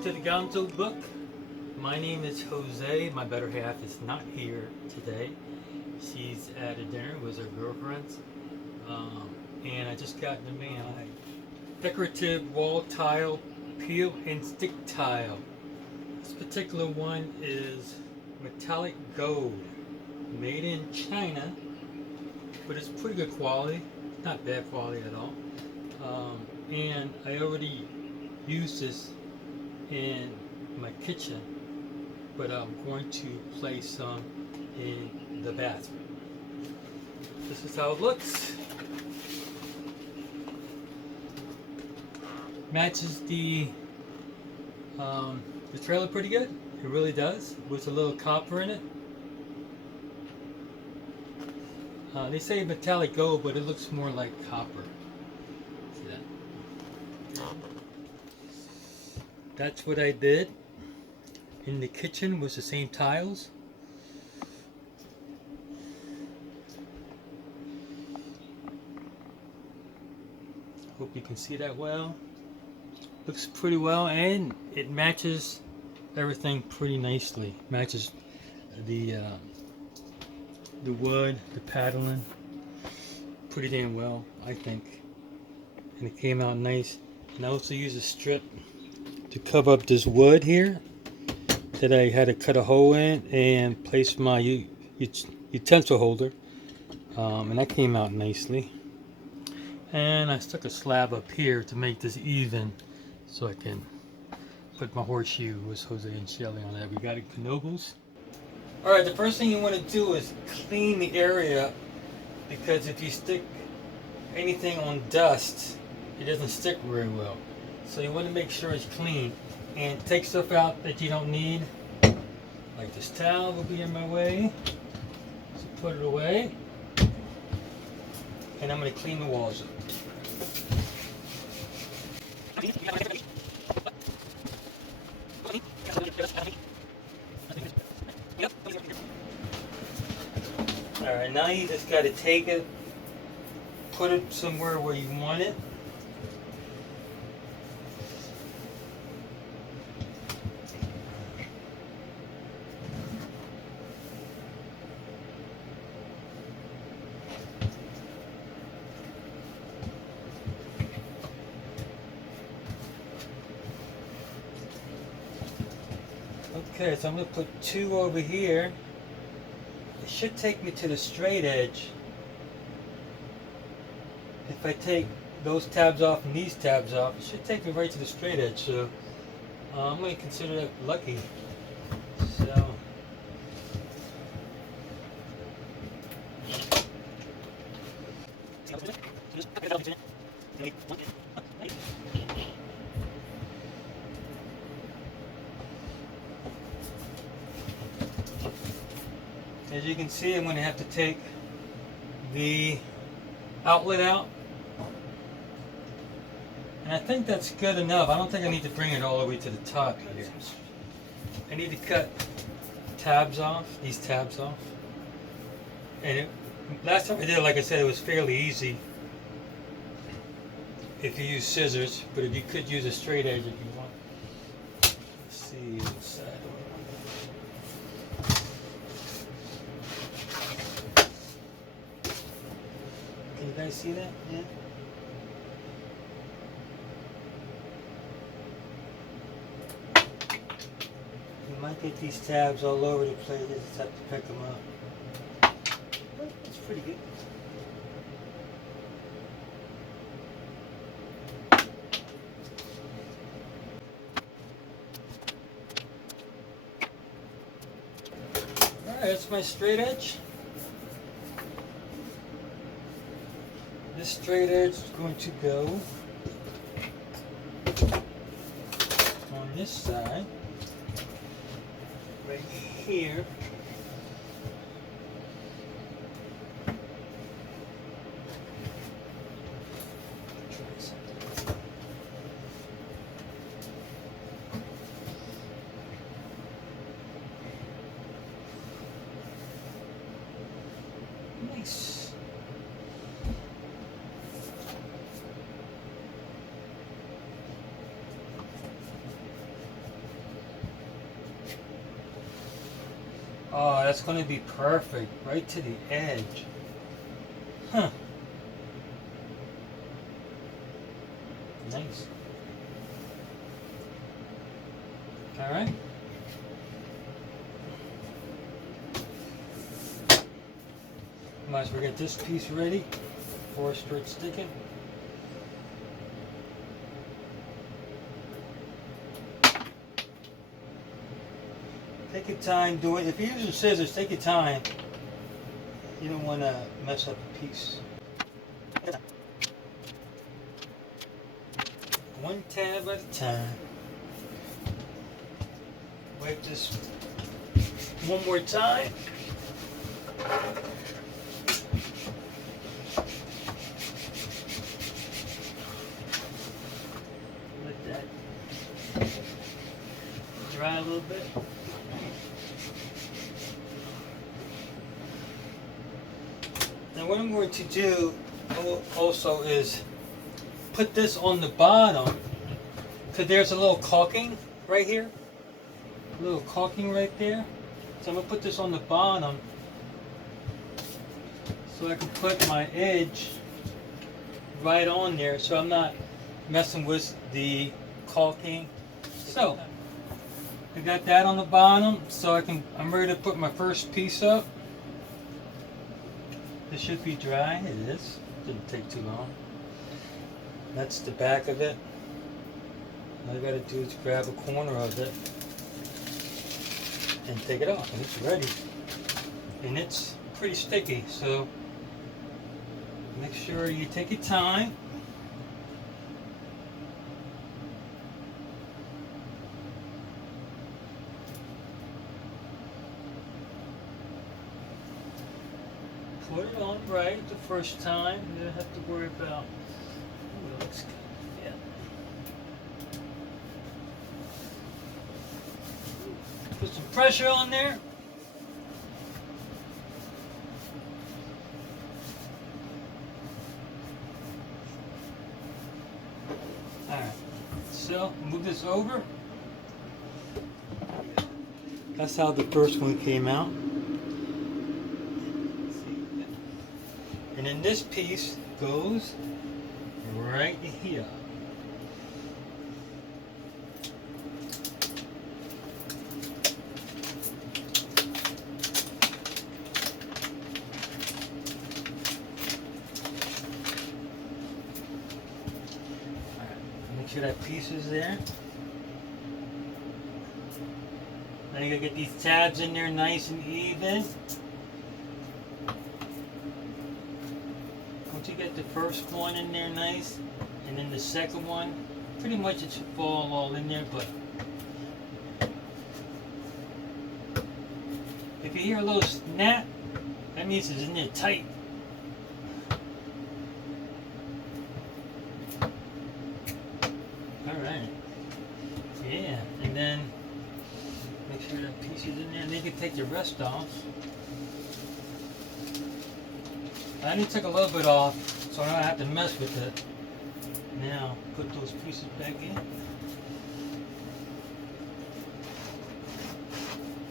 Welcome to the Gonzo book. My name is Jose. My better half is not here today. She's at a dinner with her girlfriends. And I just got in the mail decorative wall tile, peel and stick tile. This particular one is metallic gold, made in China, but it's pretty good quality, not bad quality at all. And I already used this in my kitchen, but I'm going to place some in the bathroom. This is how it looks. Matches the trailer pretty good. It really does, with a little copper in it. They say metallic gold, but it looks more like copper. See that? That's what I did in the kitchen with the same tiles. Hope you can see that well. Looks pretty well, and it matches everything pretty nicely. Matches the wood, the paddling, pretty damn well, I think. And it came out nice. And I also used a strip to cover up this wood here that I had to cut a hole in and place my utensil holder. And that came out nicely. And I stuck a slab up here to make this even, so I can put my horseshoe with Jose and Shelly on that. We got it Knoebels. Alright, the first thing you want to do is clean the area, because if you stick anything on dust, it doesn't stick very well. So you want to make sure it's clean and take stuff out that you don't need. Like this towel will be in my way, so put it away. And I'm going to clean the walls up. Alright, now you just got to take it, put it somewhere where you want it. Okay, so I'm going to put two over here. It should take me to the straight edge. If I take those tabs off and these tabs off, it should take me right to the straight edge. So I'm going to consider that lucky. So as you can see, I'm going to have to take the outlet out. And I think that's good enough. I don't think I need to bring it all the way to the top here. I need to cut tabs off, these tabs off. And last time I did it, like I said, it was fairly easy if you use scissors, but if you could use a straight edge if you want. Let's see what side. Can you guys see that? Yeah. You might get these tabs all over the place. You just have to pick them up. But it's pretty good. Alright, that's my straight edge. This straight edge is going to go on this side, right here. Nice. that's going to be perfect, right to the edge. Huh. Nice. All right. Might as well get this piece ready before I start sticking. Take your time doing it. If you're using scissors, take your time. You don't want to mess up a piece. One tab at a time. Wipe this one more time. Let that dry a little bit. Now what I'm going to do also is put this on the bottom, because there's a little caulking right here. A little caulking right there. So I'm going to put this on the bottom so I can put my edge right on there so I'm not messing with the caulking. So I got that on the bottom, so I'm ready to put my first piece up. This should be dry. It is. Didn't take too long. That's the back of it. All I gotta do is grab a corner of it and take it off, and it's ready. And it's pretty sticky, so make sure you take your time. Put it on right the first time. You don't have to worry about. Ooh, it looks good. Yeah. Put some pressure on there. Alright. So move this over. That's how the first one came out. And then this piece goes right here. Make sure that piece is there. Now you gotta get these tabs in there nice and even. Once you get the first one in there nice, and then the second one, pretty much it should fall all in there, but if you hear a little snap, that means it's in there tight. Alright. Yeah, and then make sure that piece is in there, and then you can take the rest off. I only took a little bit off, so I don't have to mess with it. Now, put those pieces back in.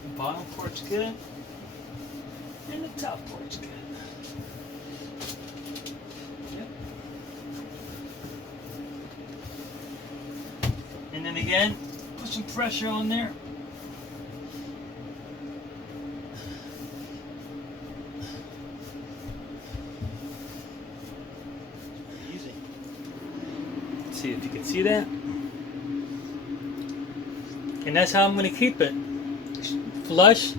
The bottom part's good, and the top part's good. Yep. And then again, put some pressure on there. See if you can see that. And that's how I'm going to keep it. Flush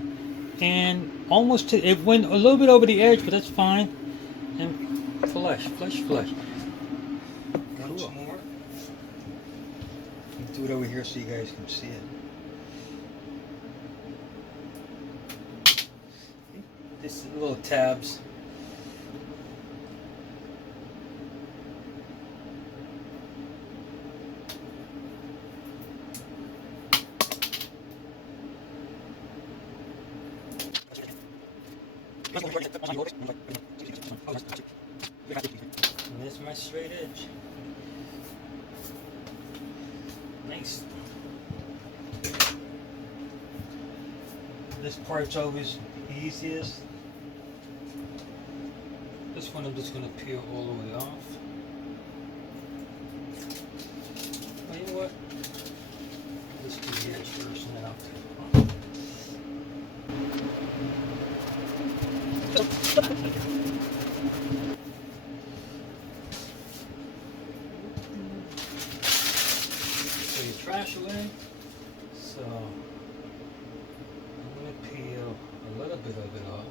and almost to, it went a little bit over the edge, but that's fine. And flush, flush, flush. Once more. I'll do it over here so you guys can see it. These little tabs. And there's my straight edge. Nice. This part's always easiest. This one I'm just going to peel all the way off. Well, you know what? Let's do yours first and then I'll peel it off. So your trash away. So I'm going to peel a little bit of it off.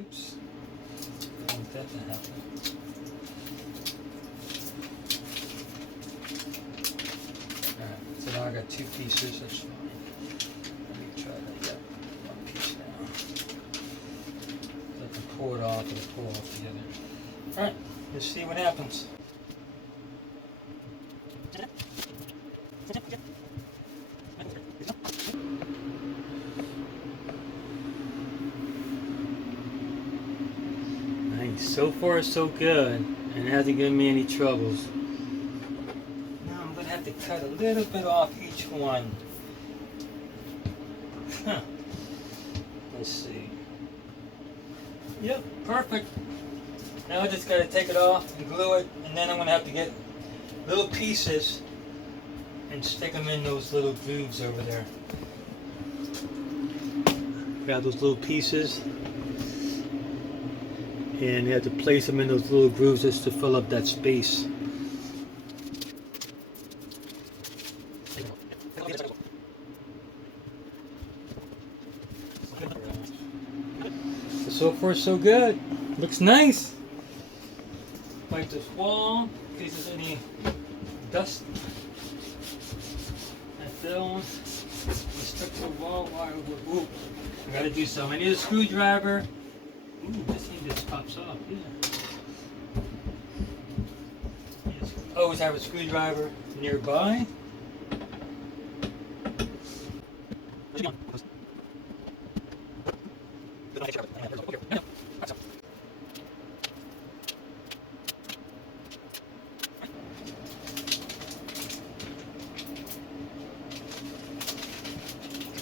Oops. I don't want that to happen. Alright, so now I got two pieces, that's fine. Let me try that. Yep, one piece now. So I can pull it off and pull off together. Alright, let's see what happens. Nice. So far so good, and it hasn't given me any troubles. Now I'm going to have to cut a little bit off each one. Huh. Let's see. Yep, perfect. Now I just got to take it off and glue it, and then I'm going to have to get little pieces and stick them in those little grooves over there. Grab those little pieces and you have to place them in those little grooves just to fill up that space. So far so good. Looks nice. Wipe this wall in case there's any dust and film. Stick to the wall. Ooh, I gotta do something. I need a screwdriver. Ooh, this thing just pops off. Yeah. Always have a screwdriver nearby.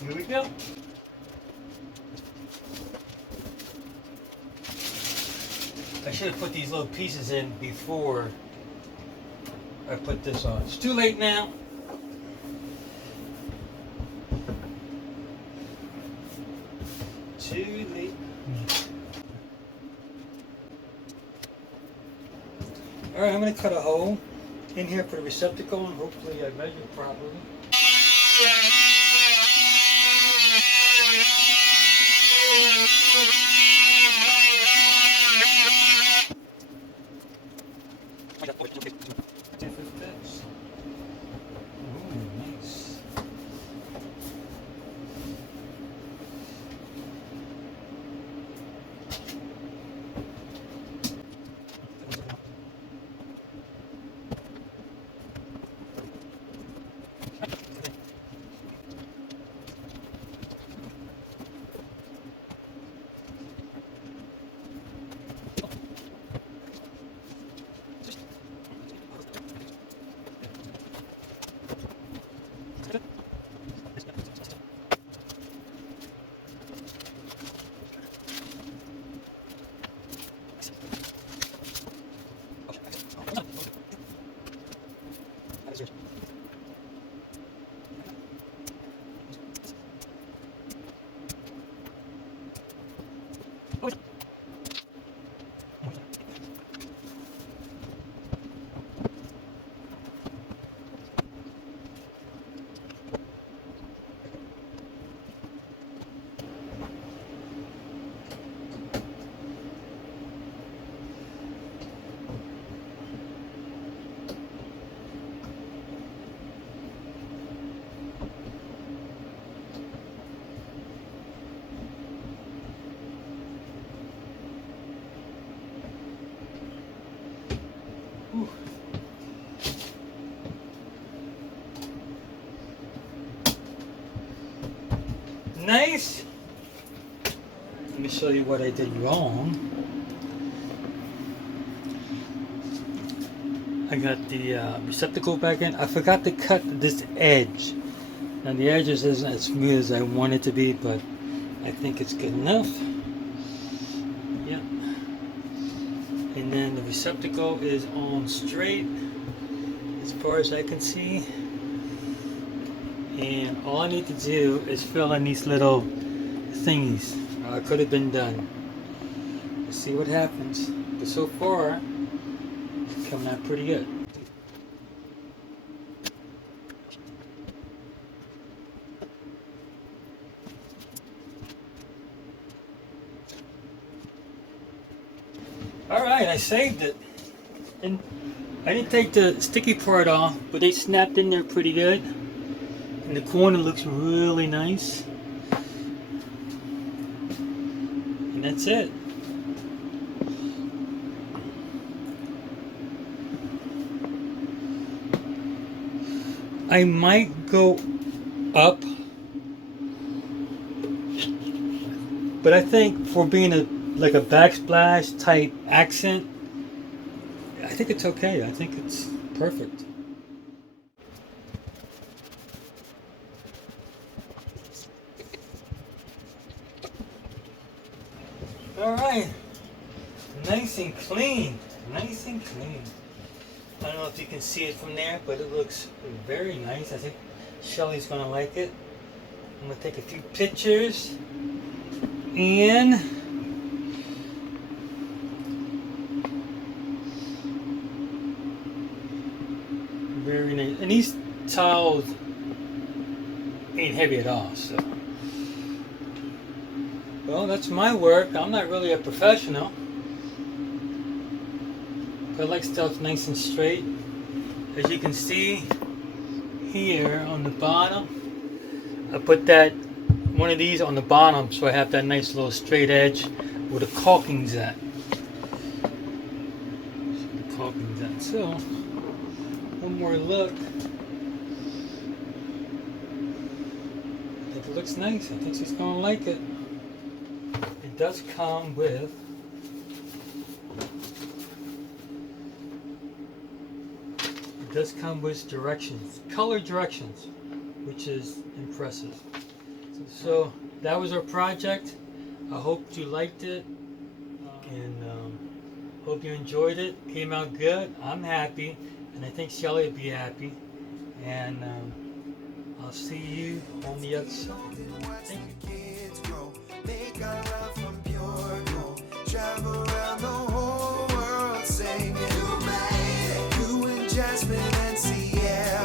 Here we go. I should have put these little pieces in before I put this on. It's too late now. Too late. Alright, I'm going to cut a hole in here for the receptacle and hopefully I measured properly. Nice. Let me show you what I did wrong. I got the receptacle back in. I forgot to cut this edge. Now the edge isn't as smooth as I want it to be, but I think it's good enough. Yep. And then the receptacle is on straight as far as I can see. And all I need to do is fill in these little thingies. It could have been done. Let's see what happens. But so far, it's coming out pretty good. Alright, I saved it. And I didn't take the sticky part off, but they snapped in there pretty good. And the corner looks really nice. And that's it. I might go up, but I think for being like a backsplash type accent, I think it's okay. I think it's perfect. Alright, nice and clean, nice and clean. I don't know if you can see it from there, but it looks very nice. I think Shelly's gonna like it. I'm gonna take a few pictures and very nice. And these tiles ain't heavy at all, so. Well, that's my work. I'm not really a professional. I like stuff nice and straight. As you can see here on the bottom, I put that one of these on the bottom so I have that nice little straight edge where the caulking's at. So one more look. I think it looks nice. I think she's gonna like it. It does come with directions, color directions, which is impressive. So that was our project. I hope you liked it, and hope you enjoyed it. Came out good. I'm happy, and I think Shelly will be happy. And I'll see you on the other side. Thank you. Make our love from pure gold. Travel around the whole world singing. You made it. You and Jasmine and Sierra.